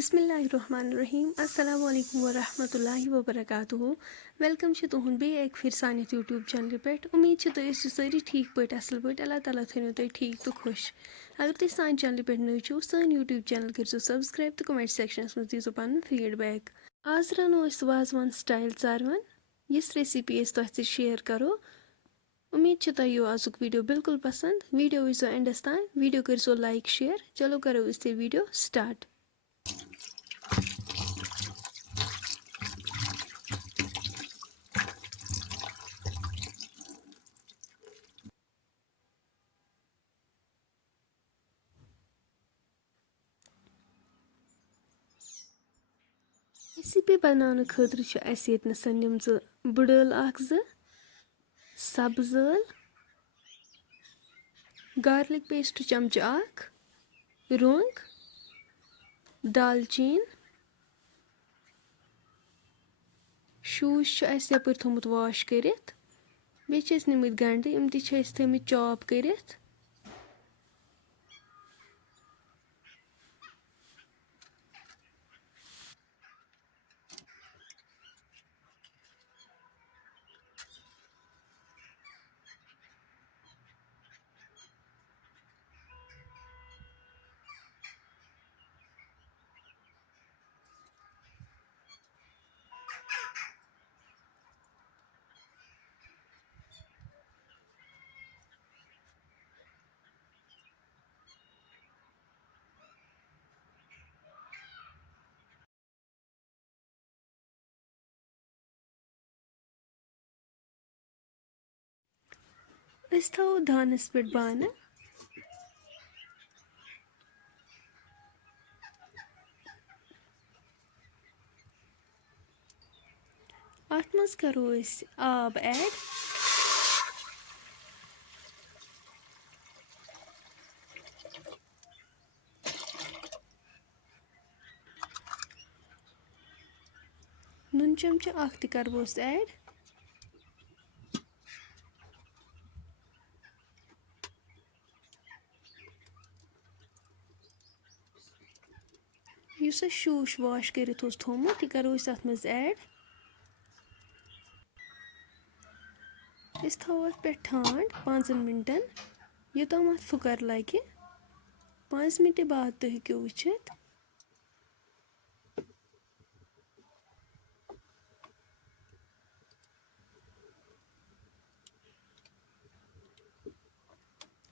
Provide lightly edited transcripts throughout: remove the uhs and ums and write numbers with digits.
बिस्मिल्लाहिर्रहमानिर्रहीम अस्सलाम वालेकुम वरहमतुल्लाहि वबरकातुहू वेलकम छ तुहुंद बे एक फिर सानियत यूट्यूब चैनल पे उम्मीद छ तुम सारी ठीक पे असल पे अल्लाह ताला थो तुम ठीक तो खुश अगर तुम सान चैनल पे नई छो सान यूट्यूब चैनल करो सब्सक्राइब तो कमेंट सेक्शनस मज दीजो पन फीडबैक आज रनो वाजवान स्टाइल चारवन इस रेसिपी तुम शेयर करो उम्मीद छ तुम यो आजुक वीडियो बिल्कुल पसंद वीडियो वो एंडस तान वीडियो करो लाइक शेयर चलो करो इस वीडियो स्टार्ट रेसिपी बनाने खतर निम बुड़ल सब्ज ٲl गार्लिक पेस्ट चमचा रोंग दालचीन शूज यपर थोमुत वाश करित बे निमित गंड यम थमित चॉप करित थो दानस पे बान अत मज करो आब ऐड नुन चमचा करवोस ऐड युस शूश वाश करित थोमुत यह करो अत मज ऐड थो अत पे ठांड 5 मिनटन योतम अत फुकर लगे 5 मिनट बाद तुम हेको वुचित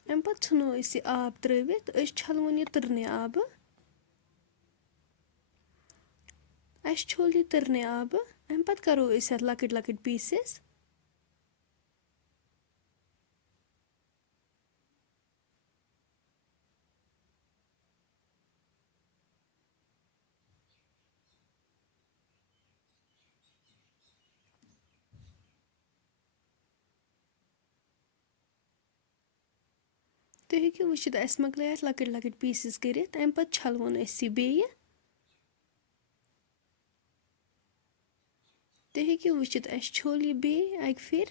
अम पे नो आब त्रित छलवन यह तुरने आब छोल यह तुरने आब अम पे करो लकट लकट पीसेस तुम हेको वुचित मकल लकट लकट पीसेस कर अम पे छलवन बे तुम हेको वुचित छोल यह बे अक फिर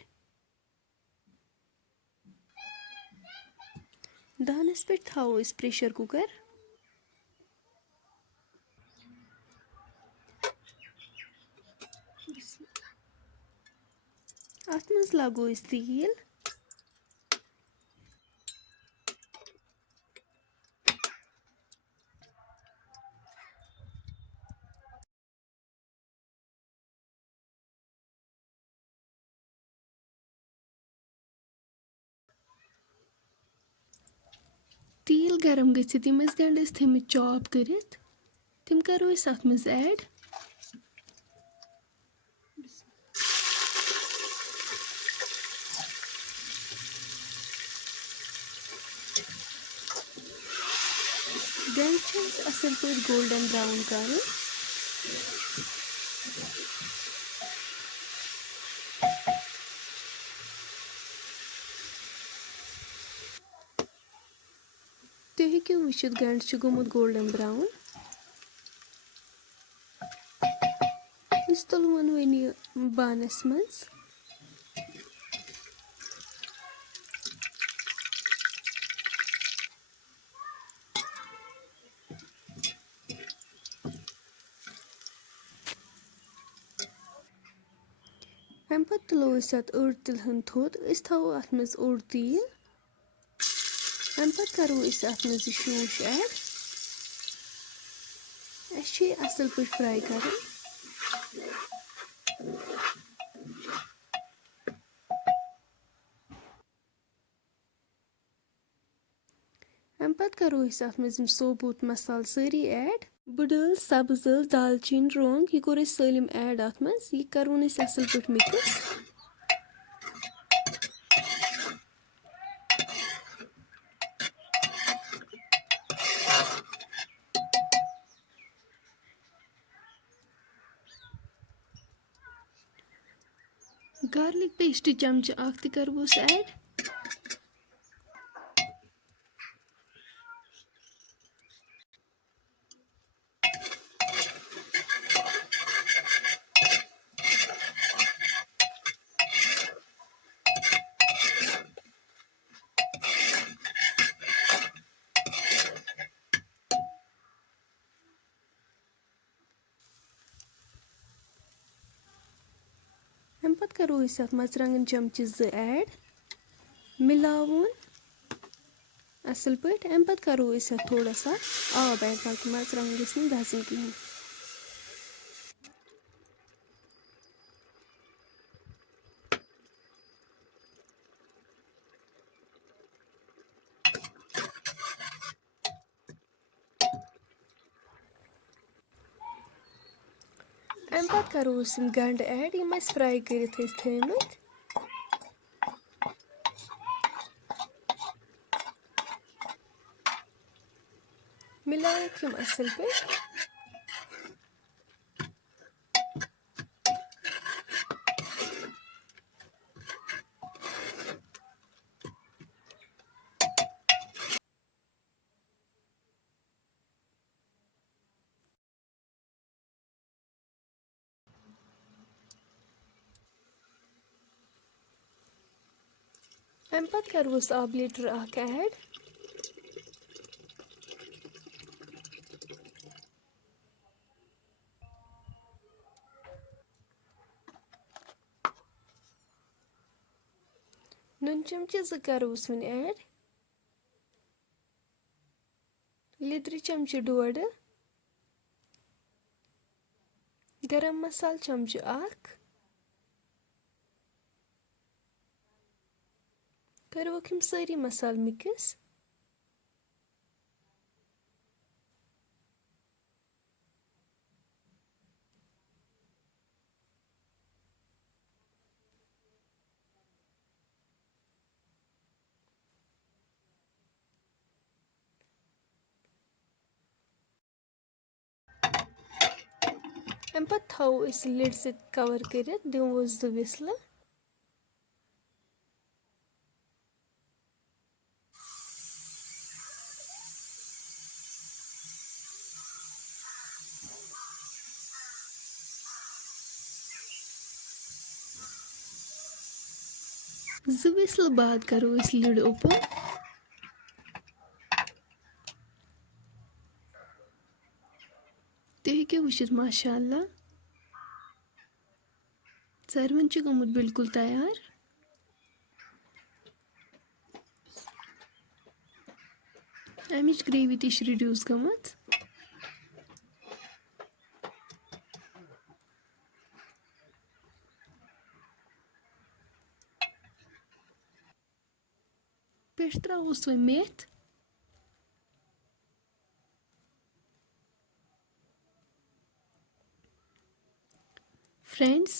दानस पे थो प्रेशर कुकर अत मज लगो तेल तेल गरम गम गंड थमित चॉप कर तम करो अत मज ऐड गंड असल पे गोल्डन ब्राउन कर तुम हेको वुचित गंड गोमुत गोल्डन ब्राउन तुलवन वन बानस मज अमि पत्तु तुलो अस अत ओड़ तिल हन थोद अस थावो अत मज ओड़ तील अमि पत्तु करो अस अत मज शूश ऐड अस छ असल पे फ्राई करन अमि पत्तु करो अस अत मज सोबूत मसाल सारी ऐड बड़ ٲl सब्ज ٲl दालचीन रौंग यह कोर अस सलिम ऐड अत मज यह करवन अस असल पे मिक्स गार्लिक पेस्ट चमच अख त करवोस ऐड अमि पत्तु करो अस अत मर्चरंगन चमच 2 ऐड मिलावुन असल पे अमि पत्तु करो अस अत थोड़ा सा आब ऐड ताकि मर्चरंगन गस न दजन कहीं अमि पत्तु करो अस गंड ऐड यम अस फ्राई करित थमत मिलायक यम असल पे अमि पत्तु करवोस आब लीटर अख ऐड नुन चमच 2 करवोस वन ऐड लिद्र चमच 1.5 गरम मसाल चमच 1 करवोक यम सारी मसाल मिक्स अमि पत्तु थावो अस लिड से कवर करित दिमोस 2 विसल विसल बाद करो अस लिड ओपन तुम हेको वुचित माशाअल्लाह चारवन गोमुत बिल्कुल तैयार अमिच ग्रेवी तह रिड्यूस गमत पे त्रोस वो मेथ फ्रेंड्स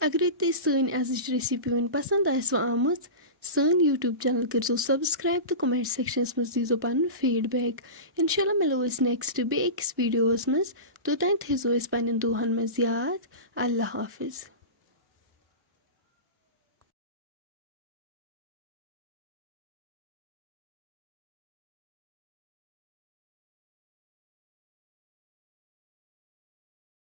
अगर तुम सन अजिच रेसिपी वन पसंद आसव आम सन यूट्यूब चैनल करो सब्सक्राइब तो कमेंट सेक्शनस मज दीजो पन फीडबैक इंशाल्लाह मिलो नेक्स्ट बेकिस वीडियोस मज तोतान थो पन्न दुहन मज याद अल्लाह हाफिज।